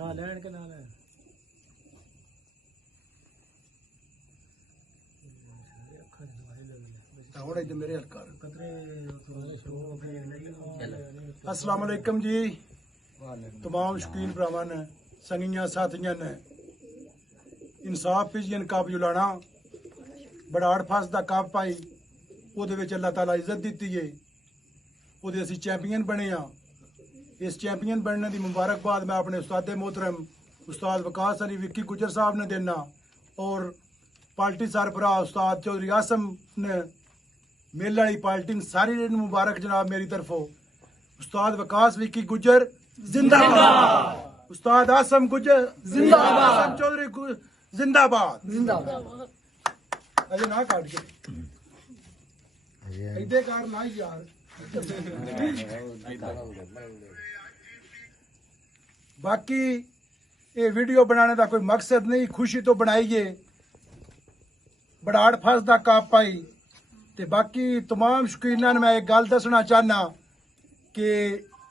ਸਾਹ ਲੈਣ ਕੇ ਨਾਲ मेरे अस्सलाम वालेकुम जी तमाम शौकीन भरावां ने संगियां साथियां ने इंसाफ पिजियन कप जुलाना बड़ा अड़फस का कप पाई ਉਹਦੇ ਵਿੱਚ अल्लाह ताला इज्जत दी है ਉਹਦੇ ਅਸੀਂ चैंपियन बने हाँ इस चैंपियन बनने की मुबारकबाद मैं अपने उस्ताद मोहतरम उस्ताद वकास अली विक्की गुजर साहब ने देना और पार्टी सरबराह उस्ताद चौधरी आसम ने मेल वाली पार्टी सारी मुबारक जनाब मेरी तरफों उस्ताद वकास विक्की गुजर जिंदाबाद उस्ताद आसम गुजर जिंदाबाद आसम चौधरी जिंदाबाद अजे ना काट के इधे कार ना यार बाकी ये वीडियो बनाने का कोई मकसद नहीं खुशी तो बनाइए बड़ा अड़फस का कप पाई ते बाकी तमाम शौकीनां मैं एक गल दसना चाहना कि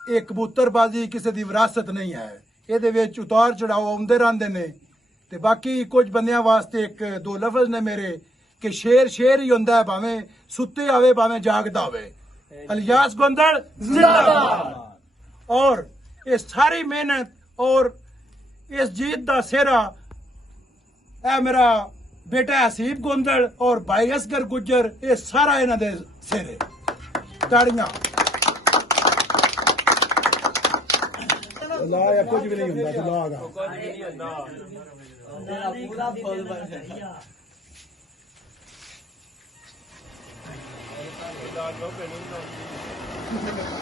ये कबूतरबाजी किसी की विरासत नहीं है ये उतार चढ़ाव आते रहते ने ते बाकी कुछ बंदियां वास्ते एक दो लफज ने मेरे कि शेर शेर ही होंदा है भावें सुते आवे भावें जागदा आवे इलियास गोंदड़ जिंदाबाद और ये सारी मेहनत और इस जीत का सेहरा है मेरा बेटा हसीब गोंदड़ और भाई असगर गुजर ये सारा इन्हां दे सिरे ताड़ियां ला या कुछ भी नहीं हुंदा ला गा पूरा फुल बन गया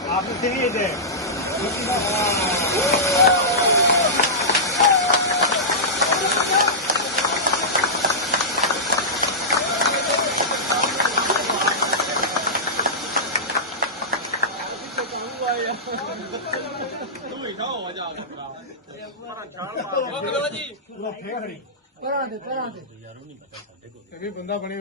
आप सही दे बंदा बनी